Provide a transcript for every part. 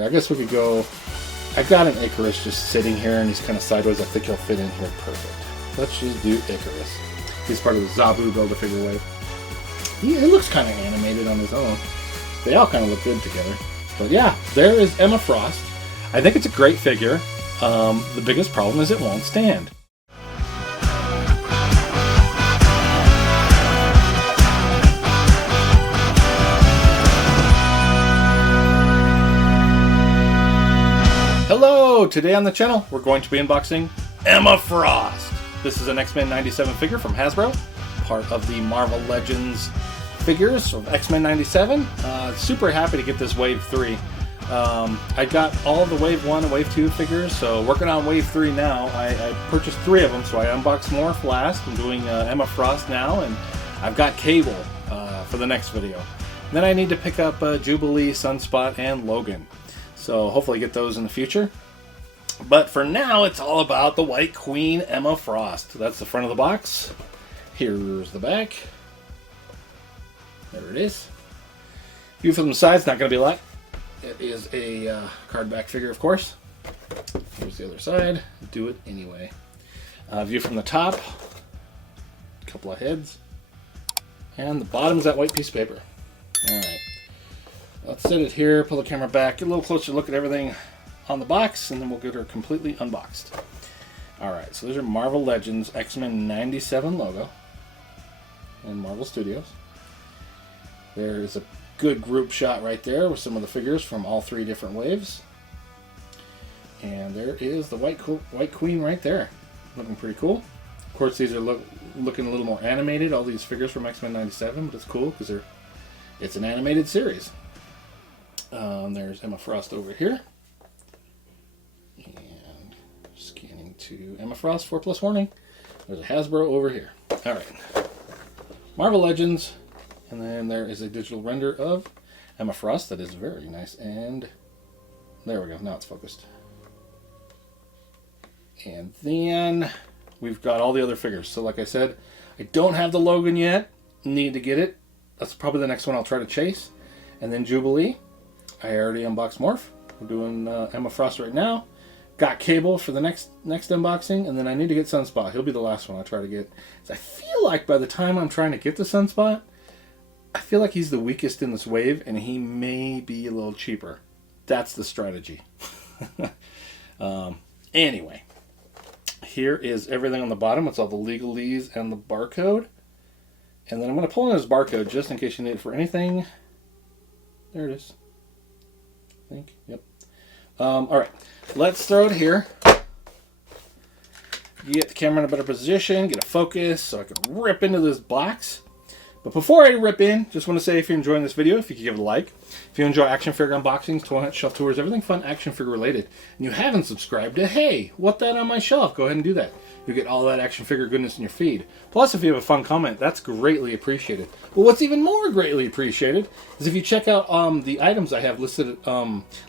I guess we could go. I got an Icarus just sitting here, and he's kind of sideways. I think he'll fit in here perfect. Let's just do Icarus. He's part of the Zabu Build-A-Figure wave. It looks kind of animated on his own. They all kind of look good together. But yeah, there is Emma Frost. I think it's a great figure. The biggest problem is it won't stand. Hello! Today on the channel, we're going to be unboxing Emma Frost. This is an X-Men 97 figure from Hasbro, part of the Marvel Legends figures of X-Men 97. Super happy to get this Wave 3. I got all the Wave 1 and Wave 2 figures, so working on Wave 3 now. I purchased 3 of them, so I unboxed Morph last. I'm doing Emma Frost now, and I've got Cable for the next video. And then I need to pick up Jubilee, Sunspot, and Logan. So hopefully get those in the future. But for now, it's all about the White Queen Emma Frost. That's the front of the box. Here's the back. There it is. View from the side's not going to be a lot. It is a card back figure, of course. Here's the other side. Do it anyway. View from the top. A couple of heads. And the bottom's that white piece of paper. Alright. Let's set it here, pull the camera back, get a little closer look at everything on the box, and then we'll get her completely unboxed. Alright, so there's your Marvel Legends X-Men 97 logo and Marvel Studios. There is a good group shot right there with some of the figures from all 3 different waves. And there is the White Queen right there. Looking pretty cool. Of course, these are looking a little more animated, all these figures from X-Men 97, but it's cool because it's an animated series. There's Emma Frost over here. And scanning to Emma Frost 4+ warning. There's a Hasbro over here. Alright. Marvel Legends. And then there is a digital render of Emma Frost that is very nice. And there we go. Now it's focused. And then we've got all the other figures. So like I said, I don't have the Logan yet. Need to get it. That's probably the next one I'll try to chase. And then Jubilee. I already unboxed Morph. We're doing Emma Frost right now. Got Cable for the next unboxing, and then I need to get Sunspot. He'll be the last one I'll try to get. I feel like by the time I'm trying to get the Sunspot, I feel like he's the weakest in this wave, and he may be a little cheaper. That's the strategy. Anyway, here is everything on the bottom. It's all the legalese and the barcode. And then I'm going to pull in this barcode just in case you need it for anything. There it is. I think. Yep. Alright. Let's throw it here. Get the camera in a better position. Get a focus so I can rip into this box. But before I rip in, just want to say if you're enjoying this video, if you could give it a like. If you enjoy action figure unboxings, toy hunt, shelf tours, everything fun action figure related, and you haven't subscribed to Hey, What That On My Shelf, go ahead and do that. You'll get all that action figure goodness in your feed. Plus, if you have a fun comment, that's greatly appreciated. But what's even more greatly appreciated is if you check out the items I have listed,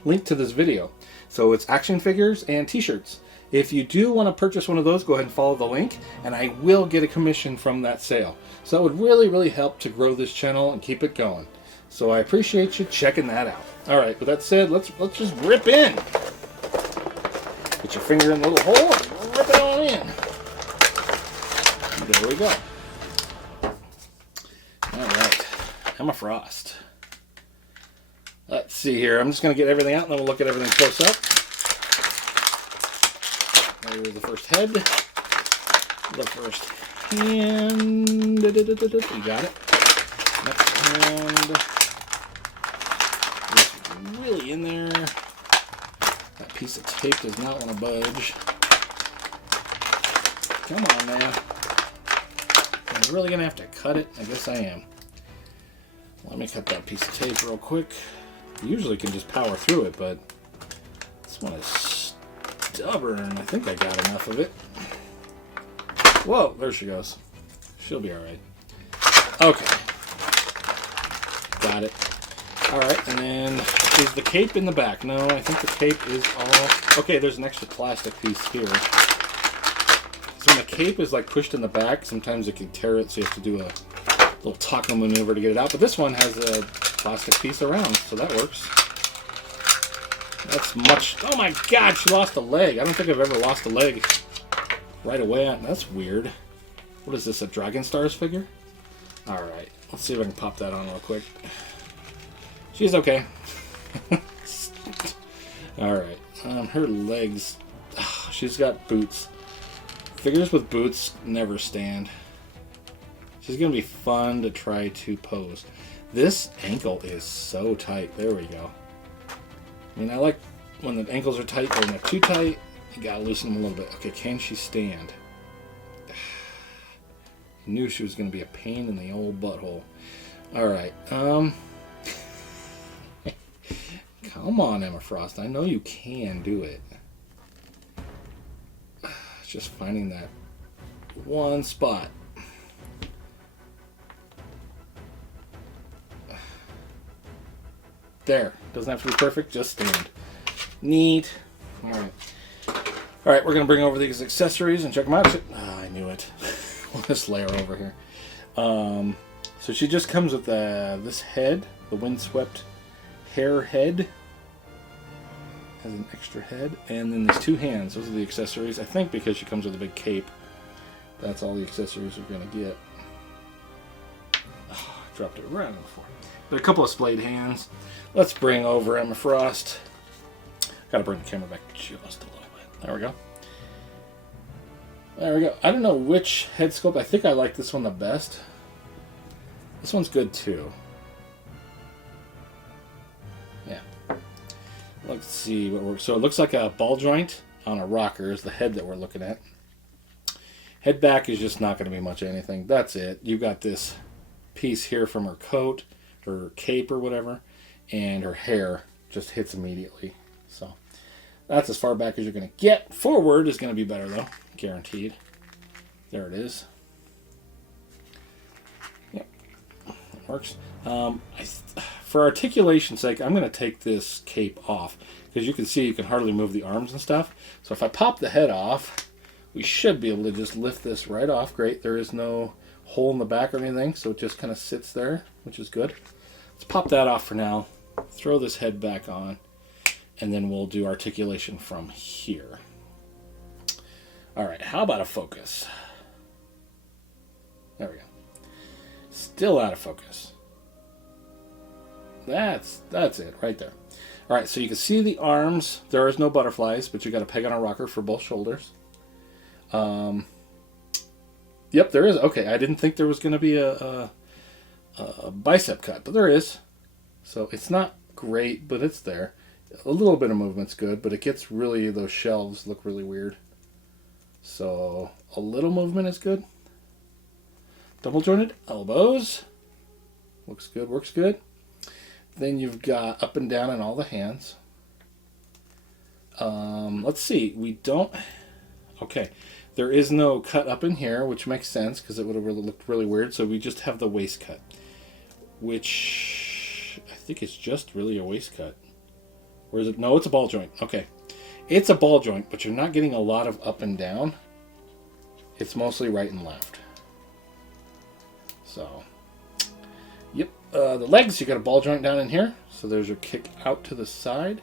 linked to this video. So it's action figures and t-shirts. If you do want to purchase one of those, go ahead and follow the link, and I will get a commission from that sale. So that would really, really help to grow this channel and keep it going. So I appreciate you checking that out. All right, with that said, let's just rip in. Get your finger in the little hole and rip it on in. There we go. All right, Emma Frost. Let's see here. I'm just going to get everything out, and then we'll look at everything close up. There's the first head, the first hand, you got it. Next hand, it's really in there. That piece of tape does not want to budge. Come on now. I'm really going to have to cut it? I guess I am. Let me cut that piece of tape real quick. You usually can just power through it, but this one is stubborn. I think I got enough of it. Whoa, there she goes. She'll be alright. Okay. Got it. Alright, and then is the cape in the back? No, I think the cape is all... Okay, there's an extra plastic piece here. So when the cape is like pushed in the back, sometimes it can tear it, so you have to do a little taco maneuver to get it out. But this one has a plastic piece around, so that works. That's much... Oh my god, she lost a leg. I don't think I've ever lost a leg right away. That's weird. What is this, a Dragon Stars figure? Alright, let's see if I can pop that on real quick. She's okay. Alright, her legs... she's got boots. Figures with boots never stand. She's going to be fun to try to pose. This ankle is so tight. There we go. I mean, I like when the ankles are tight, but when they're too tight, you got to loosen them a little bit. Okay, can she stand? Knew she was going to be a pain in the old butthole. Alright, come on, Emma Frost. I know you can do it. It's just finding that one spot. There. Doesn't have to be perfect, just stand. Neat. Alright. Alright, we're going to bring over these accessories and check them out. I knew it. This layer over here. So she just comes with this head, the windswept hair head. Has an extra head. And then these two hands. Those are the accessories. I think because she comes with a big cape. That's all the accessories we're going to get. Oh, I dropped it right on the floor. But a couple of splayed hands. Let's bring over Emma Frost. Gotta bring the camera back just a little bit. There we go. There we go. I don't know which head sculpt. I think I like this one the best. This one's good too. Yeah. Let's see what works. So it looks like a ball joint on a rocker is the head that we're looking at. Head back is just not going to be much of anything. That's it. You got this piece here from her coat, her cape or whatever, and her hair just hits immediately. So that's as far back as you're going to get. Forward is going to be better though, guaranteed. There it is. Yep, it works. For articulation's sake, I'm going to take this cape off because you can see you can hardly move the arms and stuff. So if I pop the head off, we should be able to just lift this right off. Great, there is no hole in the back or anything, so it just kind of sits there, which is good. Let's pop that off for now. Throw this head back on, and then we'll do articulation from here. Alright, how about a focus? There we go. Still out of focus. That's it, right there. Alright, so you can see the arms. There is no butterflies, but you got a peg on a rocker for both shoulders. Yep, there is. Okay, I didn't think there was going to be a bicep cut, but there is. So it's not great, but it's there. A little bit of movement's good, but it gets really, those shelves look really weird. So a little movement is good. Double jointed elbows. Looks good, works good. Then you've got up and down on all the hands. Let's see. We don't... Okay. There is no cut up in here, which makes sense because it would have really looked really weird. So we just have the waist cut, which I think is just really a waist cut. Or is it? No, it's a ball joint. Okay. It's a ball joint, but you're not getting a lot of up and down. It's mostly right and left. So, yep. The legs, you got a ball joint down in here. So there's your kick out to the side.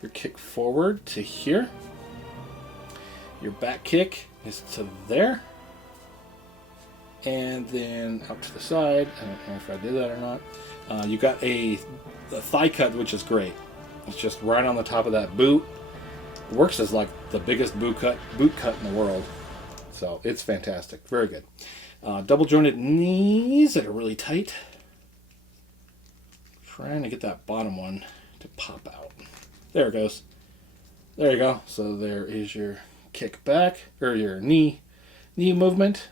Your kick forward to here. Your back kick is to there. And then out to the side. I don't know if I did that or not. You got a thigh cut, which is great. It's just right on the top of that boot. It works as like the biggest boot cut in the world. So it's fantastic. Very good. Double jointed knees that are really tight. Trying to get that bottom one to pop out. There it goes. There you go. So there is your kick back, or your knee movement.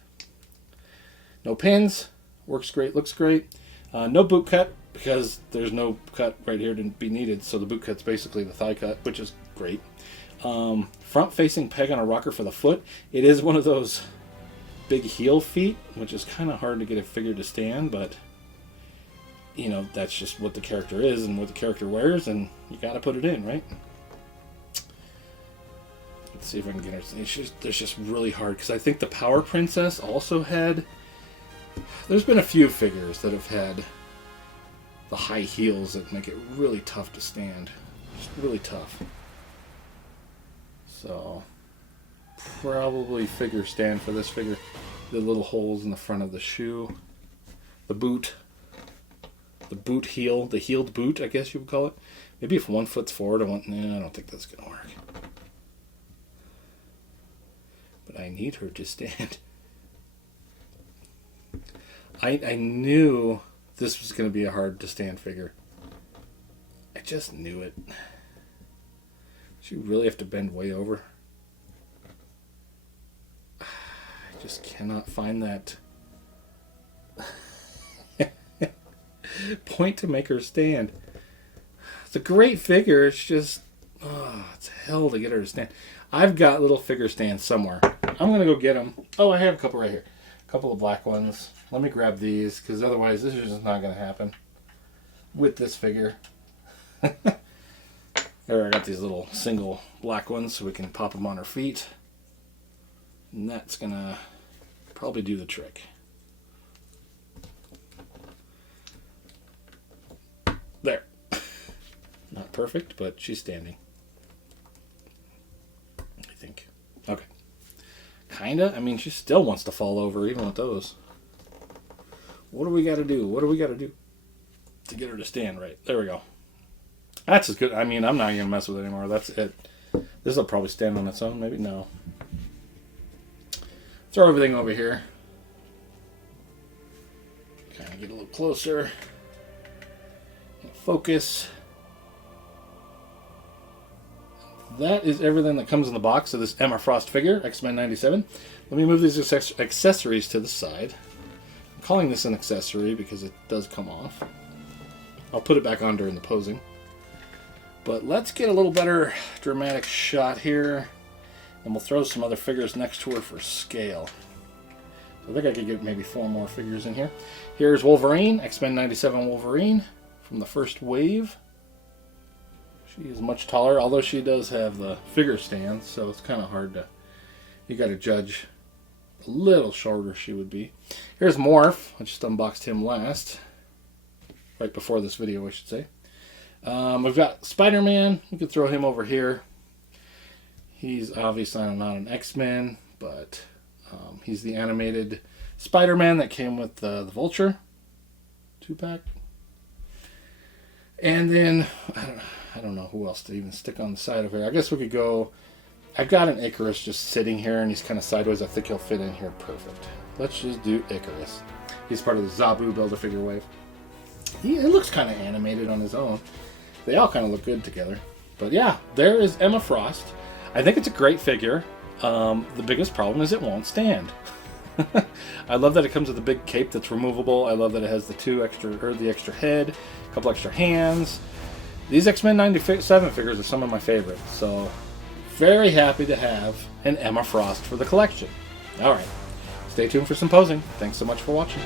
No pins. Works great. Looks great. No boot cut because there's no cut right here to be needed. So the boot cut's basically the thigh cut, which is great. Front facing peg on a rocker for the foot. It is one of those big heel feet, which is kind of hard to get a figure to stand, but you know, that's just what the character is and what the character wears, and you got to put it in, right? Let's see if I can get her. It's just really hard because I think the Power Princess also had. There's been a few figures that have had the high heels that make it really tough to stand. Just really tough. So, probably figure stand for this figure. The little holes in the front of the shoe. The boot. The boot heel. The heeled boot, I guess you would call it. Maybe if one foot's forward, I don't think that's going to work. But I need her to stand. I knew this was going to be a hard to stand figure. I just knew it. You really have to bend way over. I just cannot find that point to make her stand. It's a great figure. It's just, it's hell to get her to stand. I've got little figure stands somewhere. I'm going to go get them. Oh, I have a couple right here. A couple of black ones. Let me grab these, because otherwise this is just not going to happen with this figure. There, I got these little single black ones so we can pop them on our feet. And that's going to probably do the trick. There. Not perfect, but she's standing. I think. Okay. Kinda. I mean, she still wants to fall over even with those. What do we got to do? What do we got to do to get her to stand right? There we go. That's as good. I mean, I'm not going to mess with it anymore. That's it. This will probably stand on its own. Maybe no. Throw everything over here. Kind of get a little closer. Focus. That is everything that comes in the box of this Emma Frost figure, X-Men 97. Let me move these accessories to the side. I'm calling this an accessory because it does come off. I'll put it back on during the posing. But let's get a little better dramatic shot here. And we'll throw some other figures next to her for scale. I think I could get maybe 4 more figures in here. Here's Wolverine, X-Men 97 Wolverine from the first wave. She is much taller, although she does have the figure stand, so it's kind of hard to... You got to judge a little shorter she would be. Here's Morph. I just unboxed him last. Right before this video, I should say. We've got Spider-Man. You could throw him over here. He's obviously not an X-Men, but he's the animated Spider-Man that came with the Vulture 2-pack. And then, I don't know who else to even stick on the side of here. I guess we could go... I've got an Icarus just sitting here, and he's kind of sideways. I think he'll fit in here perfect. Let's just do Icarus. He's part of the Zabu Build-A-Figure wave. It looks kind of animated on his own. They all kind of look good together. But yeah, there is Emma Frost. I think it's a great figure. The biggest problem is it won't stand. I love that it comes with a big cape that's removable. I love that it has the extra head, a couple extra hands. These X-Men 97 figures are some of my favorites. So, very happy to have an Emma Frost for the collection. Alright, stay tuned for some posing. Thanks so much for watching.